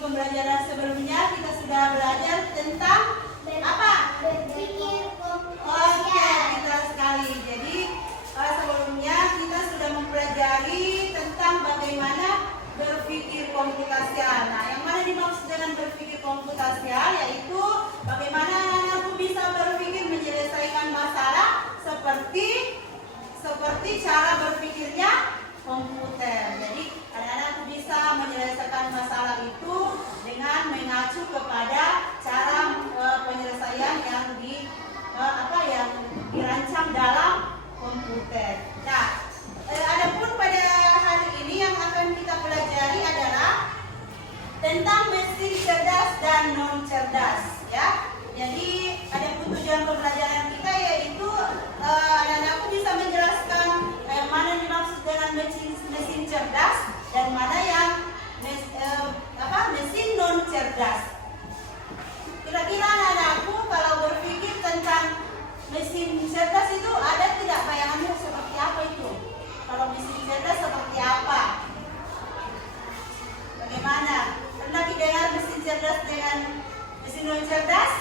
pembelajaran sebelumnya kita sudah belajar tentang apa? Berpikir Oke, pintar sekali. Jadi sebelumnya kita sudah mempelajari tentang bagaimana berpikir komputasial. Nah, yang mana dimaksud dengan berpikir komputasial yaitu bagaimana anak-anakku bisa berpikir menyelesaikan masalah seperti cara berpikirnya komputer. Jadi anak-anakku bisa menyelesaikan masalah itu dengan mengacu kepada cara penyelesaian yang dirancang dalam komputer. Nah, adapun pada hari ini yang akan kita pelajari adalah tentang mesin cerdas dan non cerdas, ya. Jadi adapun tujuan pembelajaran kita yaitu anak-anakku bisa menjelaskan mana dimaksud dengan mesin cerdas dan mana yang mesin non cerdas. Kira-kira anak-anakku kalau berpikir tentang mesin cerdas itu ada tidak bayangannya seperti apa itu? Kalau mesin cerdas seperti apa? Bagaimana? Pernah dengar mesin cerdas dengan mesin non cerdas?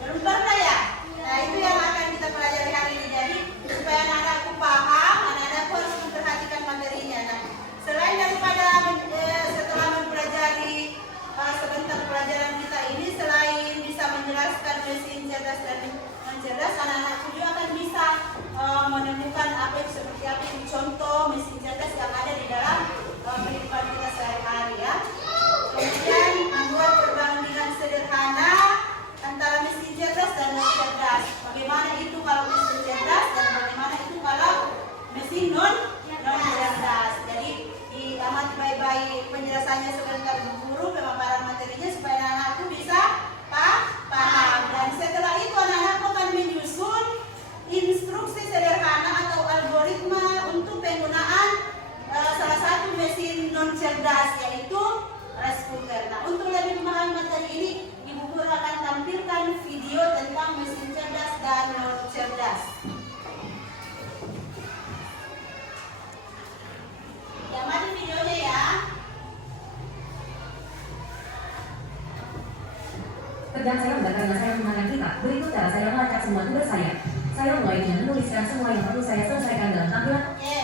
Belum pernah ya? Nah, itu yang akan kita pelajari hari ini. Jadi supaya anak-anakku paham, anak-anakku harus memperhatikan materinya. Nah, selain daripada setelah mempelajari sebentar pelajaran kita ini, selain bisa menjelaskan mesin cerdas dan non cerdas, anak-anakku juga akan bisa menemukan seperti apa itu contoh mesin cerdas yang ada di dalam kehidupan kita sehari-hari, ya. Kemudian membuat perbandingan sederhana antara mesin cerdas dan non cerdas. Bagaimana itu kalau mesin cerdas dan bagaimana itu kalau mesin non cerdas. Jadi diamati baik-baik penjelasannya sebentar guru, pemaparan materinya supaya anak-anakku bisa paham. Dan setelah itu anak-anakku akan menyusun instruksi sederhana atau algoritma untuk penggunaan salah satu mesin non cerdas yaitu rice cooker. Nah, untuk lebih memahami materi ini, Ibu Guru akan tampilkan video tentang mesin cerdas dan non cerdas. Yang mana videonya ya? Kerjaan saya enggak karena saya mengenal kita. Berikut cara saya melacak semua tugas saya. Saya mulai dengan menuliskan semua yang perlu saya selesaikan dalam tampilan. Oke.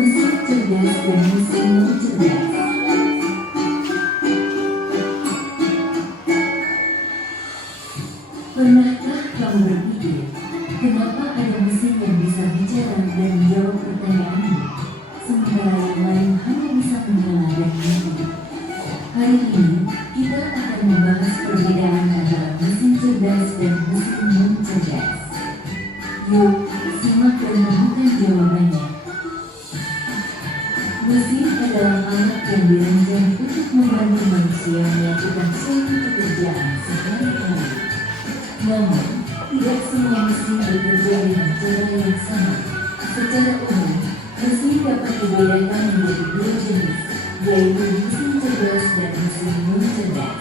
Mesin cerdas dan mesin non cerdas. Pernahkah kamu berpikir, kenapa ada mesin yang bisa bicara dan menjawab pertanyaanmu, sementara yang lain hanya bisa menyala dan menunggu? Hari ini, kita akan membahas perbedaan antara mesin cerdas dan mesin non cerdas. Yuk, simak dan menemukan jawabannya. Mesin adalah alat yang dirancang untuk membantu manusia melakukan suatu pekerjaan sehari-hari. Namun, tidak semua mesin bekerja dengan cara yang sama. Secara umum, mesin dapat dibedakan menjadi dua jenis, yaitu mesin cerdas dan mesin non cerdas.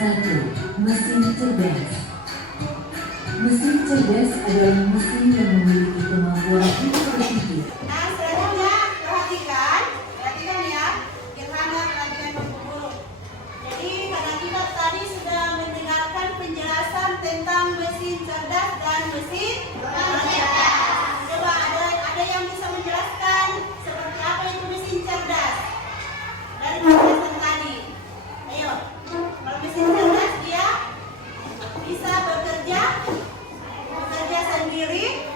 1. Mesin cerdas. Mesin cerdas adalah mesin yang memiliki kemampuan untuk berpikir. Nah, selanjutnya perhatikan ya, Kirhana, perhatikan Ibu Guru. Jadi karena kita tadi sudah mendengarkan penjelasan tentang mesin cerdas dan mesin non cerdas. Coba ada yang bisa menjelaskan seperti apa itu mesin cerdas dari penjelasan tadi. Ayo, kalau mesin cerdas dia bisa bekerja sendiri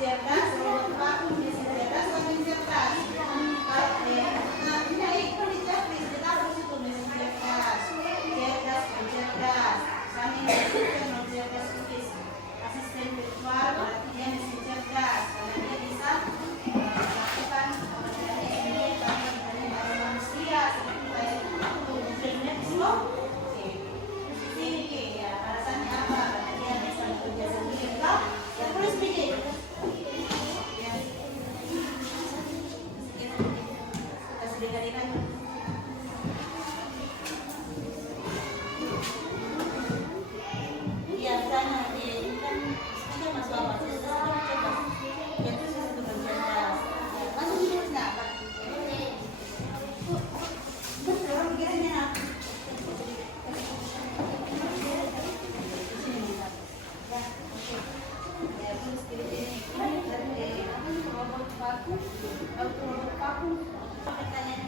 cerdas, robot vakum mesin cerdas, makin cerdas. Nah, ini kan di checklist, kita harus itu mesin cerdas, cerdas, cerdas. Kami mesin cerdas kuis, asisten virtual, berarti dia mesin cerdas, karena dia bisa melakukan pekerjaan sendiri tanpa dibantu manusia, seperti kayak itu internet semua. Oke, ini ya alasannya apa? Karena dia bisa bekerja sendiri, enggak? Ya tulis begini. Ya, kita sedikit-sedikit. Iya, misalnya ini kan kita masuk apa? Kita coba. Ya itu satu cerdas. Langsung ditulis nggak? Betul, orang pikirannya apa? Ya, oke. Ya, terus ini dari robot vakum, robot vakum. Pertanyaannya.